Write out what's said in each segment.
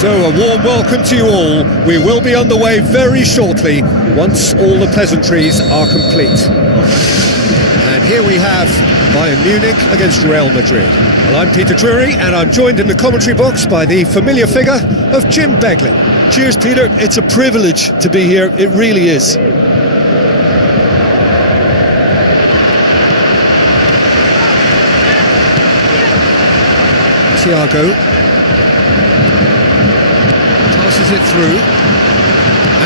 So a warm welcome to you all. We will be on the way very shortly, once all the pleasantries are complete. And here we have Bayern Munich against Real Madrid. Well, I'm Peter Drury, and I'm joined in the commentary box by the familiar figure of Jim Beglin. Cheers, Peter. It's a privilege to be here. It really is. Thiago passes it through,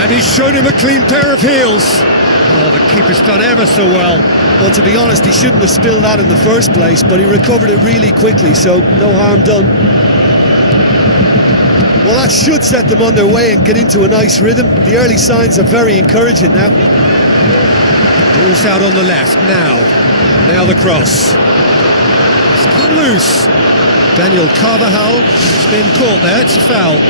and he's shown him a clean pair of heels. Oh, the keeper's done ever so well. Well, to be honest, he shouldn't have spilled that in the first place, but he recovered it really quickly, so no harm done. Well, that should set them on their way and get into a nice rhythm. The early signs are very encouraging now. Ball's out on the left, now the cross. It's cut loose. Daniel Carvajal has been caught there, it's a foul.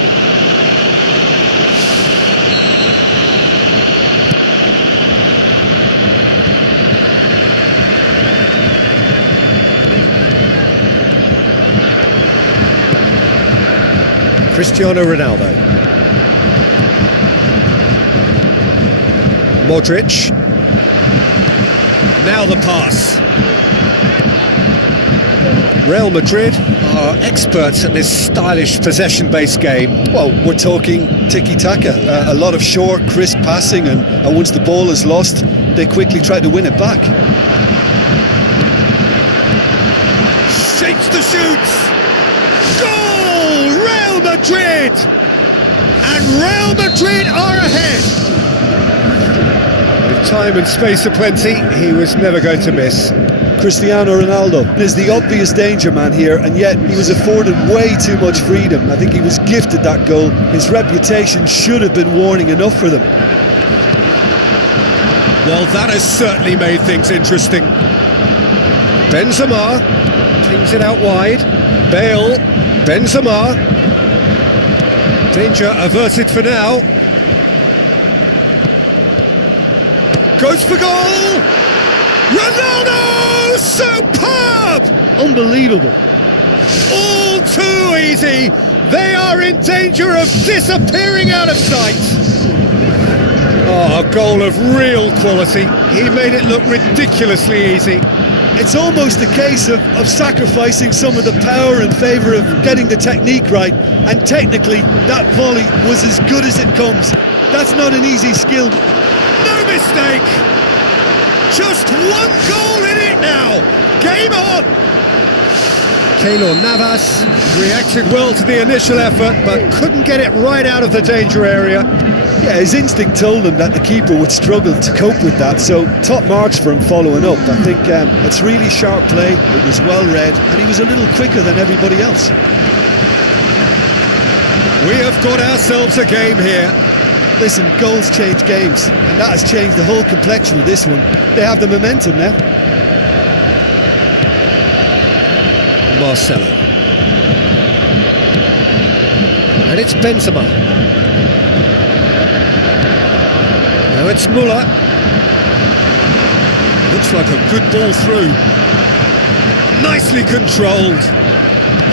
Cristiano Ronaldo. Modric. Now the pass. Real Madrid are experts at this stylish possession-based game. Well, we're talking tiki-taka, a lot of short, crisp passing, and once the ball is lost, they quickly try to win it back. Shapes the shoots! Goal! Real Madrid! And Real Madrid are ahead! With time and space aplenty, he was never going to miss. Cristiano Ronaldo is the obvious danger man here, and yet he was afforded way too much freedom. I think he was gifted that goal. His reputation should have been warning enough for them. Well, that has certainly made things interesting. Benzema flings it out wide. Bale, Benzema. Danger averted for now. Goes for goal! Ronaldo! Superb! Unbelievable. All too easy. They are in danger of disappearing out of sight. Oh, a goal of real quality. He made it look ridiculously easy. It's almost a case of sacrificing some of the power in favour of getting the technique right, and technically that volley was as good as it comes. That's not an easy skill. No mistake! Just one goal in it now! Game on! Keylor Navas reacted well to the initial effort, but couldn't get it right out of the danger area. Yeah, his instinct told him that the keeper would struggle to cope with that, so top marks for him following up. I think it's really sharp play, it was well read, and he was a little quicker than everybody else. We have got ourselves a game here. Listen, goals change games, and that has changed the whole complexion of this one. They have the momentum now. Marcelo. And it's Benzema. Now it's Muller. Looks like a good ball through. Nicely controlled.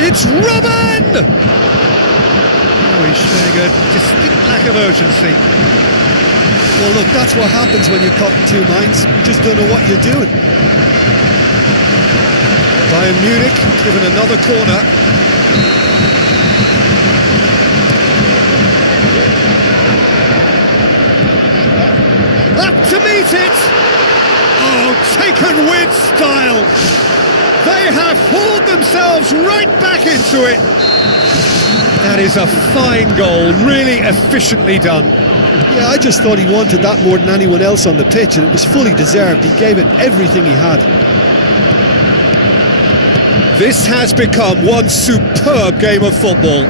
It's Robin! Oh, he's showing a distinct lack of urgency. Well, look, that's what happens when you're caught in two minds. You just don't know what you're doing. Bayern Munich given another corner. Up to meet it! Oh, taken with style! They have hauled themselves right back into it! That is a fine goal, really efficiently done. Yeah, I just thought he wanted that more than anyone else on the pitch, and it was fully deserved. He gave it everything he had. This has become one superb game of football.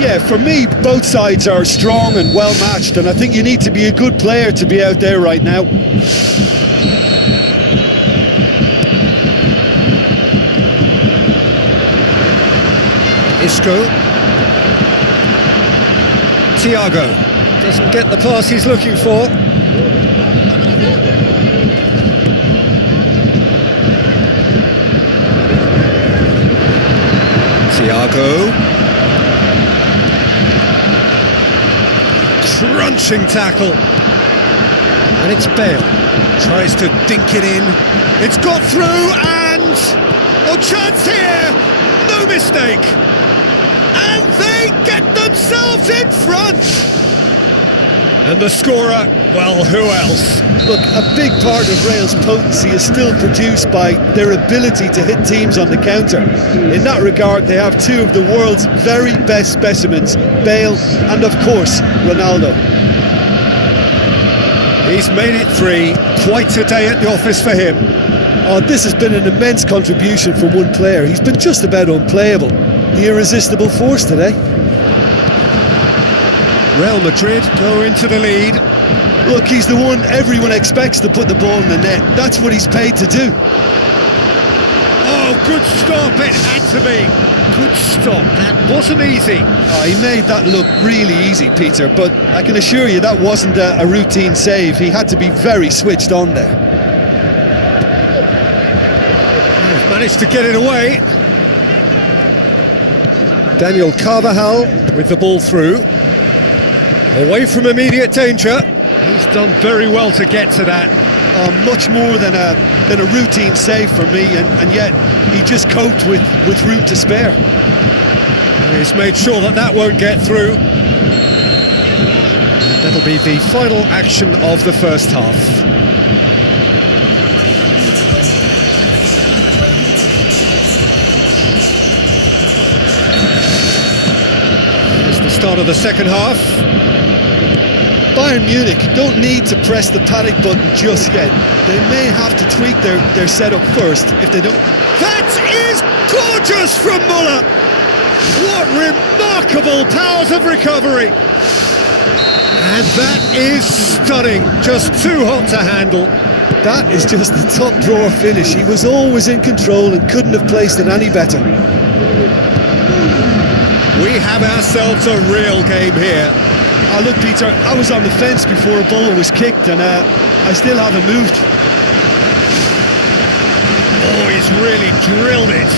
Yeah, for me, both sides are strong and well matched, and I think you need to be a good player to be out there right now. Isco. Thiago doesn't get the pass he's looking for. Thiago. Crunching tackle. And it's Bale. Tries to dink it in. It's got through and... oh, chance here! No mistake! And they get themselves in front! And the scorer, well, who else? Look, a big part of Real's potency is still produced by their ability to hit teams on the counter. In that regard, they have two of the world's very best specimens, Bale and, of course, Ronaldo. He's made it 3, quite a day at the office for him. Oh, this has been an immense contribution from one player. He's been just about unplayable. The irresistible force today. Real Madrid go into the lead. Look, he's the one everyone expects to put the ball in the net. That's what he's paid to do. Oh, good stop, it had to be. Good stop, that wasn't easy. Oh, he made that look really easy, Peter, but I can assure you that wasn't a routine save. He had to be very switched on there. He's managed to get it away. Daniel Carvajal with the ball through. Away from immediate danger. He's done very well to get to that. Much more than a routine save for me, and yet he just coped with room to spare. He's made sure that won't get through. That'll be the final action of the first half. It's the start of the second half. Bayern Munich don't need to press the panic button just yet. They may have to tweak their setup first if they don't. That is gorgeous from Muller! What remarkable powers of recovery! And that is stunning, just too hot to handle. That is just the top drawer finish. He was always in control and couldn't have placed it any better. We have ourselves a real game here. Oh, look, Peter, I was on the fence before a ball was kicked, and I still haven't moved. Oh, he's really drilled it.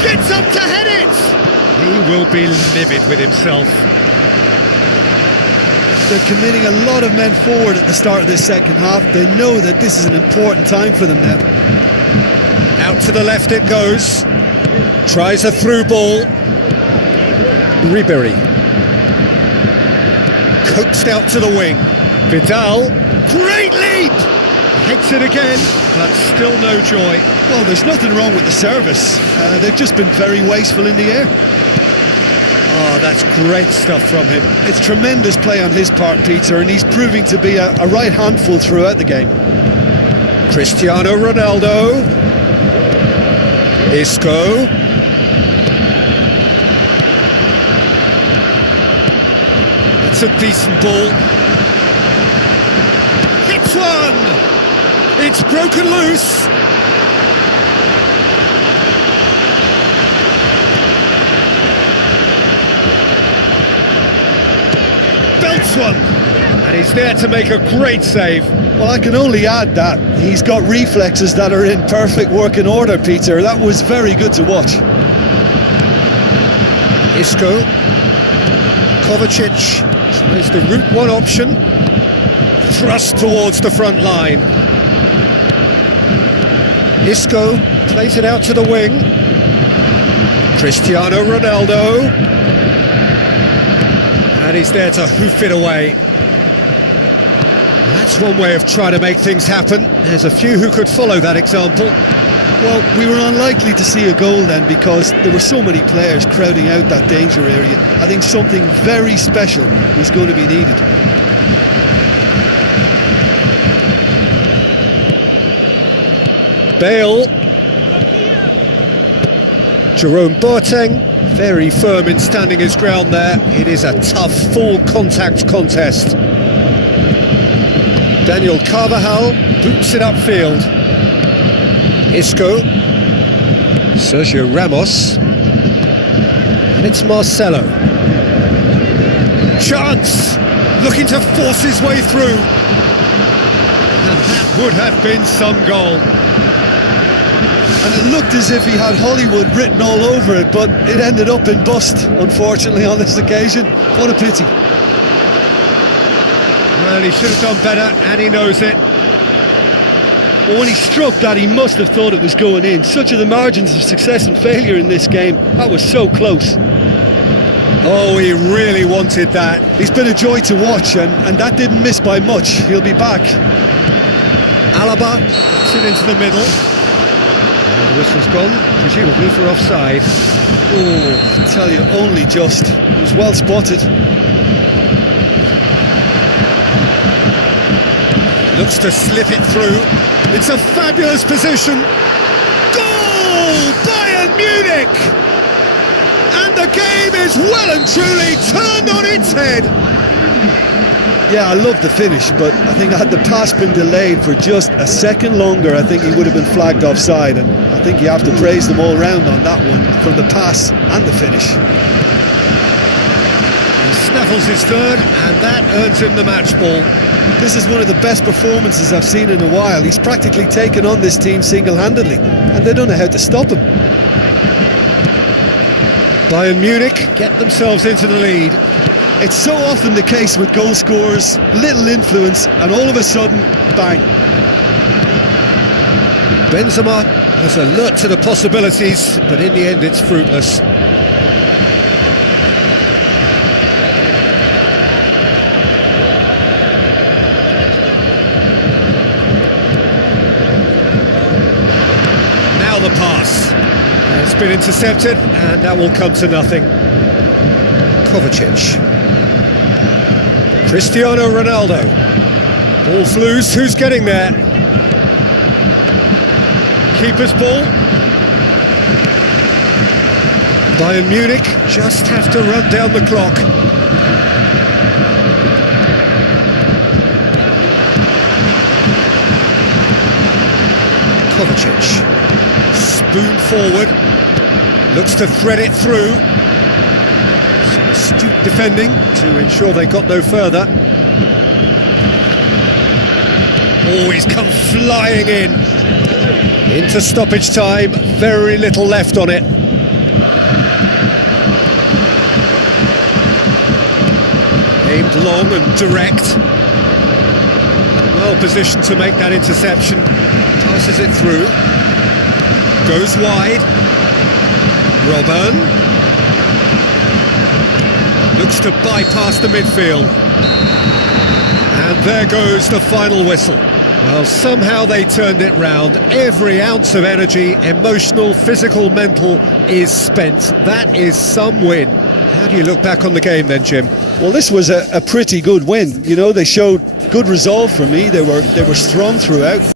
Gets up to head it! He will be livid with himself. They're committing a lot of men forward at the start of this second half. They know that this is an important time for them now. Out to the left it goes. Tries a through ball. Ribery. Coaxed out to the wing. Vidal. Great lead! Hits it again, but still no joy. Well, there's nothing wrong with the service. They've just been very wasteful in the air. Oh, that's great stuff from him. It's tremendous play on his part, Peter, and he's proving to be a right handful throughout the game. Cristiano Ronaldo. Isco. That's a decent ball. Hits one! It's broken loose! Belts one! And he's there to make a great save. Well, I can only add that he's got reflexes that are in perfect working order, Peter. That was very good to watch. Isco. Kovacic tries the route one option. Thrust towards the front line. Isco plays it out to the wing. Cristiano Ronaldo. And he's there to hoof it away. That's one way of trying to make things happen. There's a few who could follow that example. Well, we were unlikely to see a goal then because there were so many players crowding out that danger area. I think something very special was going to be needed. Bale. Jerome Boateng, very firm in standing his ground there. It is a tough, full contact contest. Daniel Carvajal boots it upfield. Isco. Sergio Ramos. And it's Marcelo. Chance! Looking to force his way through. And that would have been some goal. And it looked as if he had Hollywood written all over it, but it ended up in bust, unfortunately, on this occasion. What a pity. Well, he should have done better, and he knows it. Well, when he struck that, he must have thought it was going in. Such are the margins of success and failure in this game. That was so close. Oh, he really wanted that. He's been a joy to watch, and that didn't miss by much. He'll be back. Alaba puts it into the middle. And the whistle's gone, presumably for offside. Oh, I tell you, only just. It was well spotted. Looks to slip it through. It's a fabulous position. Goal! Bayern Munich! And the game is well and truly turned on its head. Yeah, I love the finish, but I think had the pass been delayed for just a second longer, I think he would have been flagged offside, and I think you have to praise them all round on that one, from the pass and the finish. He snaffles his third, and that earns him the match ball. This is one of the best performances I've seen in a while. He's practically taken on this team single-handedly, and they don't know how to stop him. Bayern Munich get themselves into the lead. It's so often the case with goal scorers, little influence, and all of a sudden, bang. Benzema is alert to the possibilities, but in the end it's fruitless. Now the pass. It's been intercepted, and that will come to nothing. Kovacic. Cristiano Ronaldo. Ball's loose, who's getting there? Keeper's ball. Bayern Munich just have to run down the clock. Kovacic. Spoon forward. Looks to thread it through. Some astute defending to ensure they got no further. Oh, he's come flying in. Into stoppage time, very little left on it. Aimed long and direct. Well positioned to make that interception. Passes it through. Goes wide. Robben. Looks to bypass the midfield. And there goes the final whistle. Well, somehow they turned it round. Every ounce of energy, emotional, physical, mental, is spent. That is some win. How do you look back on the game then, Jim? Well, this was a pretty good win. You know, they showed good resolve for me. They were strong throughout.